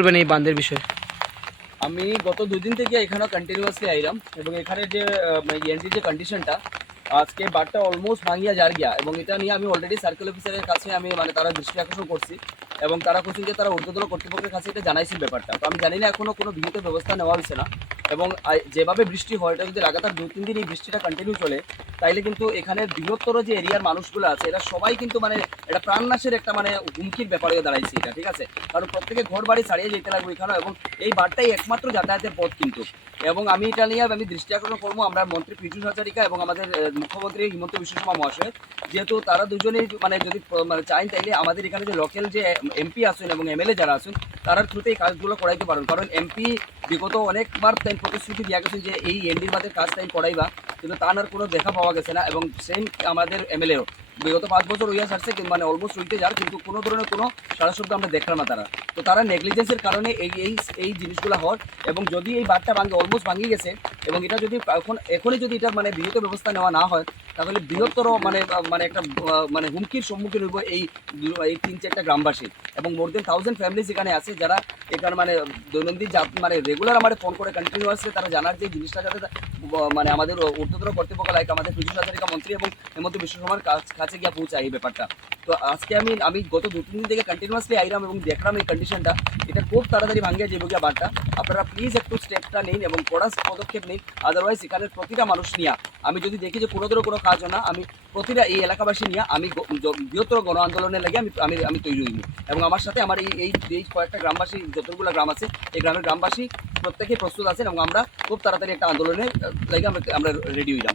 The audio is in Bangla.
বলবেন এই বাঁধের বিষয়ে? আমি গত দুদিন থেকে এখানে কন্টিনিউয়াসলি আইলাম এবং এখানে যে এনটির যে কন্ডিশনটা আজকে বারটা অলমোস্ট ভাঙিয়া যার গিয়া এবং এটা নিয়ে আমি অলরেডি সার্কেল অফিসারের কাছে আমি মানে তারা দৃষ্টি আকর্ষণ করছি এবং তারা বলছেন যে তারা ঊর্ধ্বতন কর্তৃপক্ষের কাছে এটা জানাইছেন ব্যাপারটা। তো আমি জানি না এখনো কোনো বিহিত ব্যবস্থা নেওয়া হয়েছে না এবং যেভাবে বৃষ্টি হয় এটা যদি লাগাতার 2-3 দিন এই বৃষ্টিটা কন্টিনিউ চলে তাইলে কিন্তু এখানে বৃহত্তর যে এরিয়ার মানুষগুলো আছে এরা সবাই কিন্তু মানে এটা প্রাণনাশের একটা মানে হুমকির ব্যাপারে দাঁড়াইছে এটা, ঠিক আছে? কারণ প্রত্যেকে ঘর বাড়ি ছাড়িয়ে যেতে লাগবে এখানে এবং এই বারটাই একমাত্র যাতায়াতের পথ কিন্তু। এবং আমি এটা নিয়ে আমি দৃষ্টি আকর্ষণ করবো আমরা মন্ত্রী পীযূষ হাজারিকা এবং আমাদের মুখ্যমন্ত্রী হিমন্ত বিশ্ব শর্মা মহাশয়, যেহেতু তারা দুজনেই মানে যদি মানে চান তাইলে আমাদের এখানে যে লোকাল যে এমপি আসুন এবং এমএলএ যারা আসুন তারার থ্রুতে এই কাজগুলো করাইতে পারেন। কারণ এমপি বিগত অনেকবার তাই প্রতিশ্রুতি দেওয়া গেছে যে এই এনডির বাদের কাজ তাই করাইবা, কিন্তু তার কোনো দেখা পাওয়া গেছে না। এবং সেম আমাদের এমএলএও বিগত 5 বছর হইয়া ছাড়ছে কিন্তু মানে অলমোস্ট হইতে যার কিন্তু কোনো ধরনের কোনো সারা শব্দ আমরা দেখলাম না তারা। তো তারা নেগলিজেন্সের কারণে এই এই এই জিনিসগুলো হয় এবং যদি এই বারটা ভাঙে অলমোস্ট ভাঙিয়ে গেছে এবং এটা যদি এখনই যদি এটার মানে বিহিত ব্যবস্থা নেওয়া না হয় তাহলে বৃহত্তর মানে মানে একটা মানে হুমকির সম্মুখীন হইব এই 3-4টা গ্রামবাসী এবং মোর দেন 1000 ফ্যামিলিজ এখানে আছে যারা এখানে মানে দৈনন্দিন মানে রেগুলার আমাদের ফোন করে কন্টিনিউয়াসলি তারা জানার যে জিনিসটা যাতে মানে আমাদের ঊর্ধ্বতন কর্তৃপক্ষ লাইক আমাদের পীযূষ হাজারিকা মন্ত্রী এবং হেমন্ত বিশ্ব শর্মার কাছে গিয়ে পৌঁছায় এই ব্যাপারটা। তো আজকে আমি গত 2-3 দিন থেকে কন্টিনিউয়াসলি আইলাম এবং দেখলাম এই কন্ডিশনটা এটা খুব তাড়াতাড়ি ভাঙিয়ে যাবে গিয়া বারটা। আপনারা প্লিজ একটু স্টেপটা নিন এবং কড়া পদক্ষেপ নিন, আদারওয়াইজ এখানে প্রতিটা মানুষ নিয়ে আমি যদি দেখি যে কোনোদিনও কোনো কাজ হয় না আমি প্রতিটা এই এলাকাবাসী নিয়ে আমি বৃহত্তর গণ আন্দোলনের লাগে আমি আমি আমি তৈরি হইনি এবং আমার সাথে আমার এই কয়েকটা গ্রামবাসী যতগুলো গ্রাম আছে এই গ্রামের গ্রামবাসী প্রত্যেকে প্রস্তুত আছেন এবং আমরা খুব তাড়াতাড়ি একটা আন্দোলনের লাগে আমরা রেডি হইলাম।